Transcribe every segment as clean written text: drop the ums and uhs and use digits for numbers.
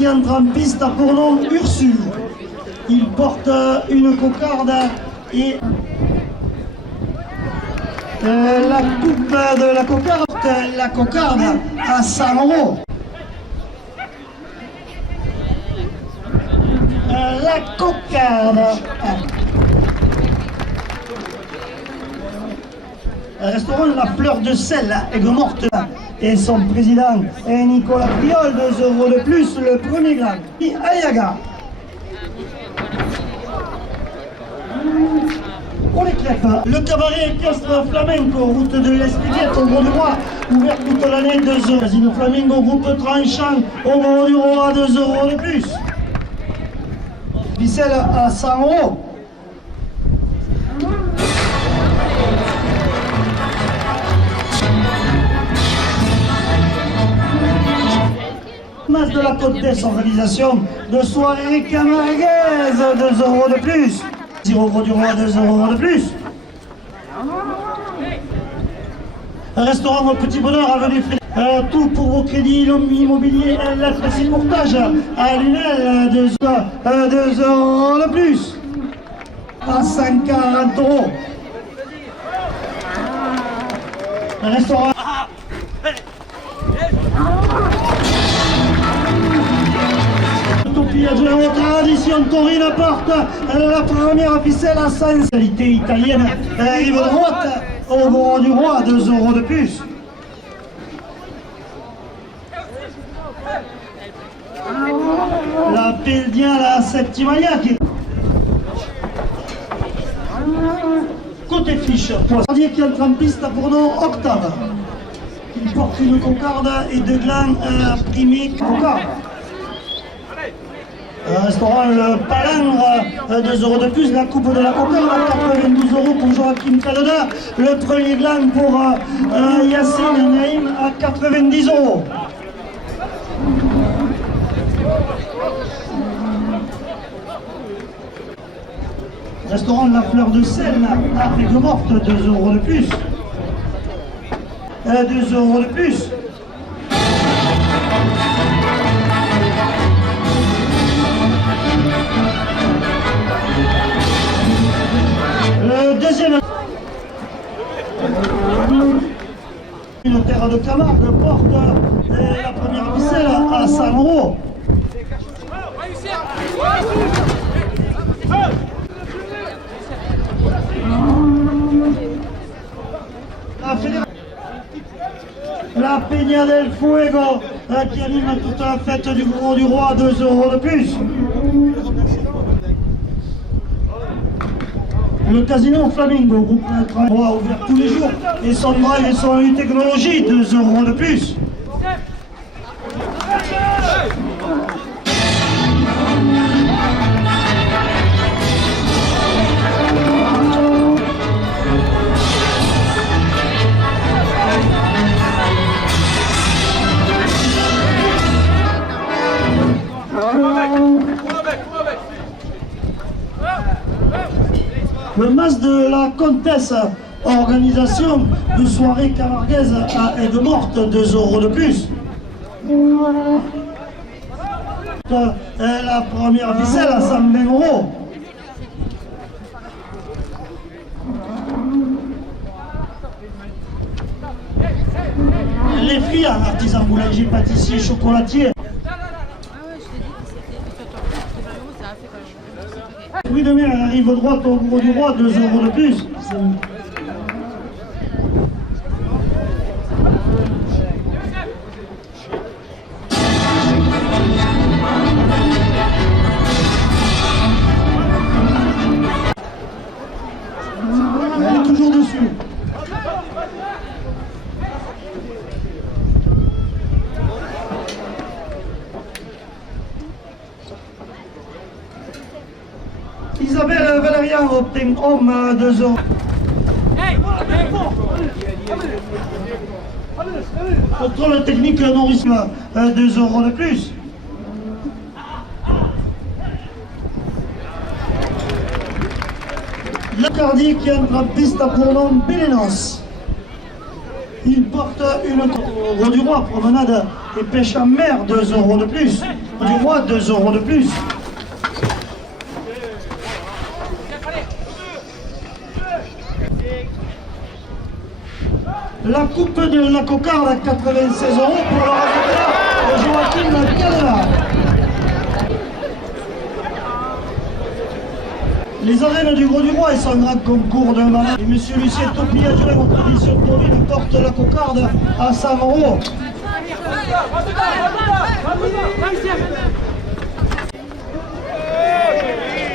qui entre en piste a pour nom Ursule. Il porte une cocarde et la coupe de la cocarde à 100 €. La cocarde. Le restaurant La Fleur de Sel à Aigues-Mortes et son président Nicolas Priol, 2 € de plus, le premier grand. Et Ayaga. Pour les crêpes, le cabaret équestre flamenco, route de l'Espiguette au Gros du Roi, ouvert toute l'année, 2 €. Casino Flamengo, groupe tranchant au Gros du Roi, 2 € de plus. Ficelle à 100 €. Mas de la Côte d'Est, organisation de soirée camarguaise, 2 € de plus. 0 € du Roi, 2 € de plus. Un restaurant au Petit Bonheur, avenue Frédéric. Tout pour vos crédits immobiliers, lettres et courtage à Lunel, 2 € de plus. À 140 €. Un restaurant. De la tradition taurine porte la première ficelle à sensualité italienne, rive droite au Gros du Roi, 2 € de plus. La Peldia, la Septimania qui côté fiche, poissonnier qui entre en piste pour nom Octave. Il porte une cocarde et 2 glands primés cocarde. Restaurant Le Palangre, 2 € de plus, la coupe de la cocarde à 92 € pour Joachim Cadena, le premier gland pour Yassine Naïm à 90 €. Restaurant La Fleur de Sel à Aigues-Mortes, 2 € de plus. 2 € de plus. Le deuxième, une terre de Camargue porte la première ficelle à 100 €. La Peña del Fuego qui anime toute la fête du Gros du Roi, 2 € de plus. Le Casino Flamingo, groupe Roi ouvert tous les jours, et son drive et son technologie, 2 € de plus. Le Mas de la Comtesse, organisation de soirée camarguaise à Aigues-Mortes, 2 € de plus. La première ficelle à 120 €. Les friands, artisans boulangers, pâtissiers, chocolatiers. Fruits de mer arrive droite au Gros du Roi, 2 € de plus. Elle est toujours dessus. Isabelle Valérian obtient homme 2 €. Contrôle technique nourrissement, 2 € de plus. Le cardiaque qui entre en piste pour nom Bélénos. Il porte une Gros du Roi, promenade et pêche en mer, 2 € de plus. Du Roi, 2 € de plus. La coupe de la cocarde à 96 € pour le résultat Joachim Cadena. Les arènes du Gros du Roi et son grand concours de malade. Et monsieur Lucien Topi a joué en tradition de Taurine porte la cocarde à 100 €.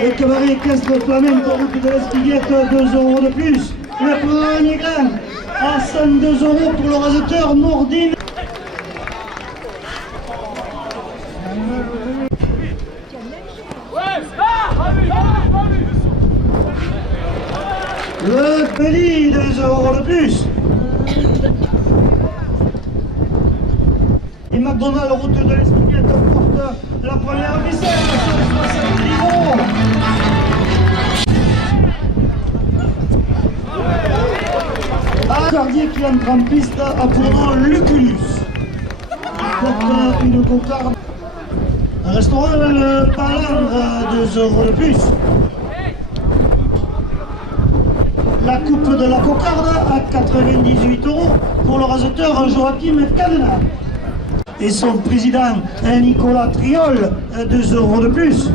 Le cabaret équestre flamenco route de l'Espiguette, 2 € de plus. Le premier grain à 102 € pour le raseteur Nordine. Le Pelli, 2 € de plus. Et McDonald's, route de l'Espiguette, porte la première ficelle à 170 €. Cardier qui entre en piste à Tournant Lucullus. Porte une cocarde. Restaurant le Palandre, 2 € de plus. La coupe de la cocarde à 98 € pour le raseteur Joachim Cadena. Et son président Nicolas Triol, 2 € de plus.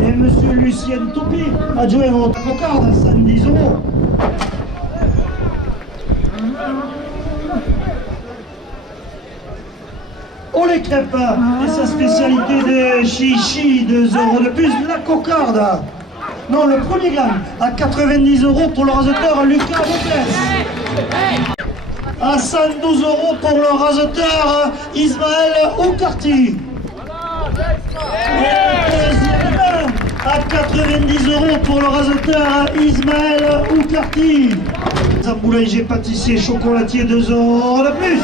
Et monsieur Lucien Topi a joué au cocarde à 110 €. Oh les crêpes et sa spécialité de chichi, 2 € de plus, la cocarde. Non, le premier gagne à 90 € pour le raseteur Lucas Lopez. À 112 € pour le raseteur Ismaël Oukarti. Et le deuxième gagne à 90 € pour le raseteur Ismaël Oukarti. Un boulanger, pâtissier, chocolatier, 2 € de plus.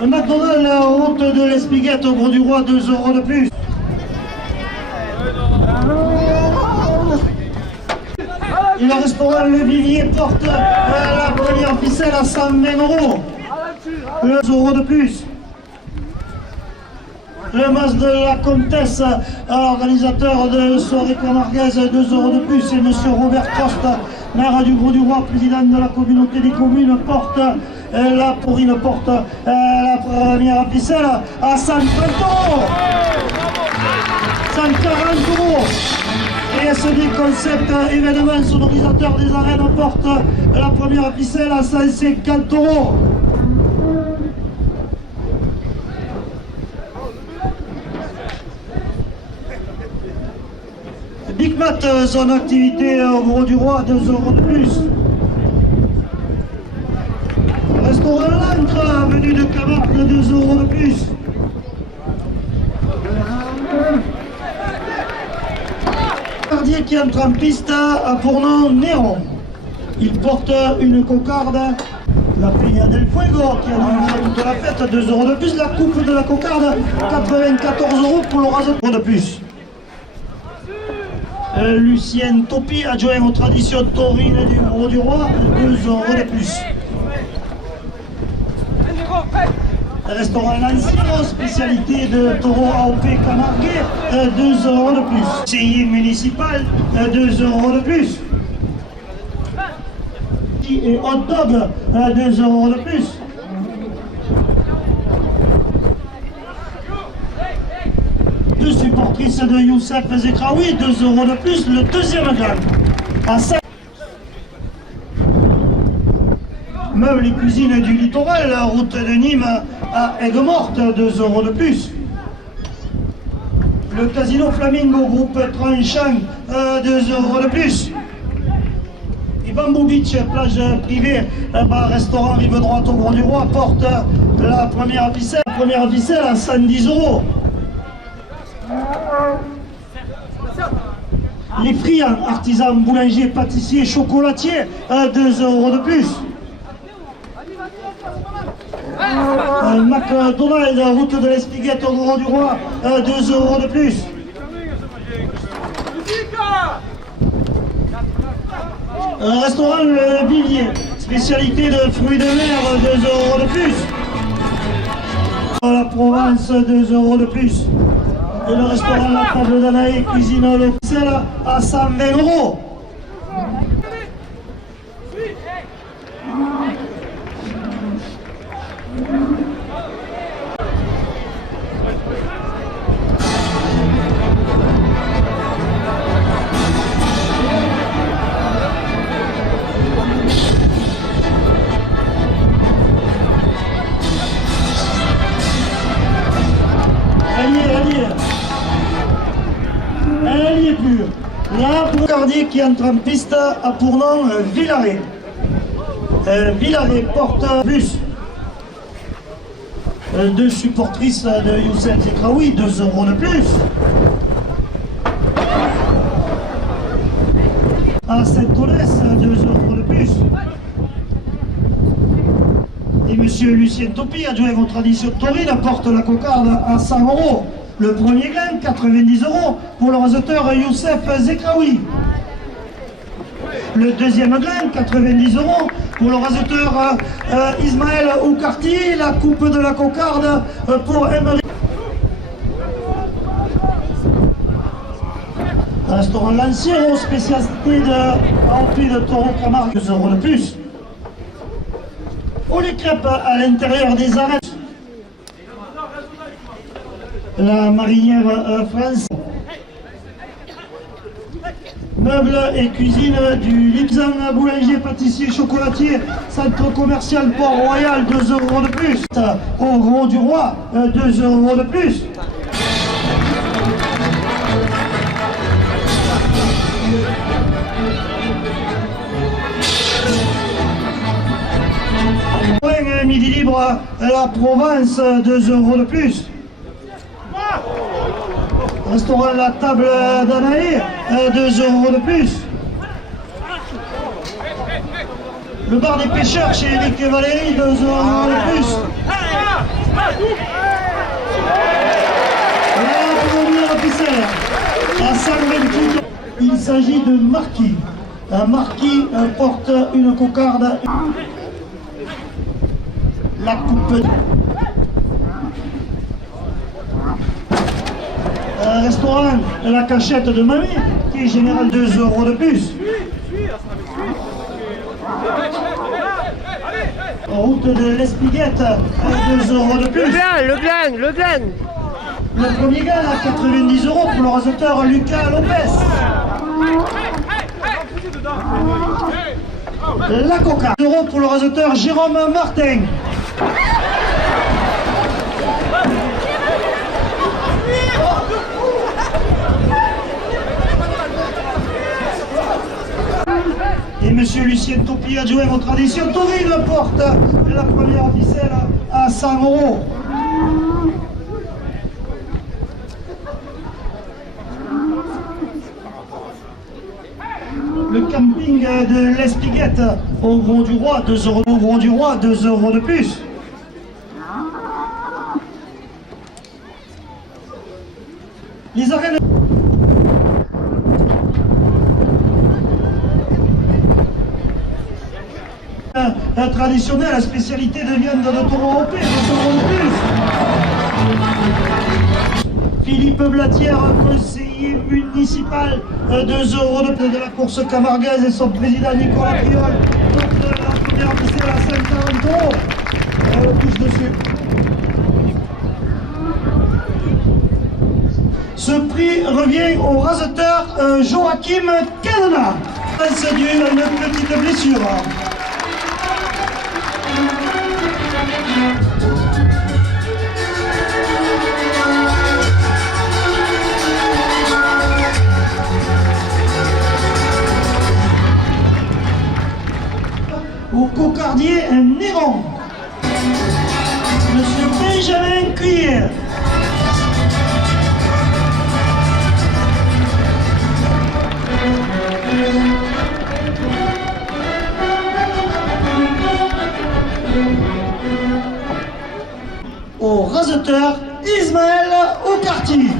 Un McDonald's, route de l'Espiguette au Gros du Roi, 2 € de plus. Et le restaurant Le Vivier porte la première ficelle à 120 €. 2 € de plus. Le mas de la comtesse, organisateur de soirée camarguaise, 2 € de plus. Et monsieur Robert Costa, maire du Gros du Roi, président de la communauté des communes, porte la pourrine, porte la première ficelle à 130 €. 140 €. Et SD Concept événement sonorisateur des arènes porte la première ficelle à 150 €. Big Mat, son activité au Gros du Roi, 2 € de plus. Restaurant L'Ancre, venu de Camargue, 2 € de plus. Cardier qui entre en piste à Fournon Néron. Il porte une cocarde. La Peña del Fuego qui a toute la fête, 2 € de plus. La coupe de la cocarde, 94 € pour le raseteur de plus. Lucien Topi a joué aux traditions taurines du Gros du Roi, 2 € de plus. Restaurant Lanciro, spécialité de taureau AOP Camargue, 2 € de plus. CI municipal, 2 € de plus. Et hot dog, 2 € de plus. Deux supportrices de Youssef Zekraoui, 2 € de plus, le deuxième gagne. À 5. Meubles et cuisines du littoral, route de Nîmes à Aigues-Mortes, 2 € de plus. Le casino Flamingo, groupe Tranchant, 2 € de plus. Et Bamboo Beach, plage privée, restaurant rive droite au Gros du Roi, porte la première ficelle à 110 €. Les friands, artisans, boulangers, pâtissiers, chocolatiers, 2 € de plus. McDonald's, route de l'Espiguette au Gros du Roi, 2 € de plus. Restaurant Le Vivier, spécialité de fruits de mer, 2 € de plus. La Provence, 2 euros de plus. Et le restaurant La Table d'Anaï, cuisine locale à 120 euros. Elle y est plus. Là, pour Cardier qui entre en piste a pour nom Villaret. Villaret porte plus. Deux supportrices de Youssef Zekraoui, 2 euros de plus. À Sainte-Colès, 2 euros de plus. Et monsieur Lucien Topi, adjoint aux traditions taurines, apporte la cocarde à 100 euros. Le premier grain, 90 euros pour le raseteur Youssef Zekraoui. Le deuxième grain, 90 euros pour le raseteur Ismaël Oukarti. La coupe de la cocarde pour Emery. Restaurant Lanciero, spécialité de rempli de taureau Camargue, 2 euros de plus. Ou les crêpes à l'intérieur des arêtes. La marinière France. Meubles et cuisine du Lipzan, boulanger, pâtissier, chocolatier, centre commercial Port-Royal, 2 euros de plus. Au Gros du Roi, 2 euros de plus. Midi libre, la Provence, 2 euros de plus. Restaurant La Table d'Anaï, 2 euros de plus. Le bar des pêcheurs chez Eric et Valérie, 2 euros de plus. La première ficelle, à 128. Il s'agit de Marquis. Un Marquis porte une cocarde. La coupe. Restaurant La Cachette de Mamie, qui est général 2 euros de plus. Route de l'Espiguette, 2 euros de plus. Le Glen. Le premier gars à 90 euros pour le raseteur Lucas Lopez. La Coca, 2 euros pour le raseteur Jérôme Martin. Et monsieur Lucien Topi, adjoint aux traditions taurines, porte la première ficelle à 100 euros. Le camping de l'Espiguette au Gros du Roi, 2 euros. Au Gros du Roi, 2 euros de plus. Les arènes traditionnelle, la spécialité de viande de taureau européen, 2 euros de plus. Philippe Blatière, conseiller municipal, 2 euros de la course camarguaise et son président Nicolas Priol. Donc la première ficelle à 140 euros. On le touche dessus. Ce prix revient au raseteur Joachim Canana. C'est dû à une petite blessure. Au cocardier, un Néron. Monsieur Benjamin Cuillère. Au raseteur Ismaël Oukarti.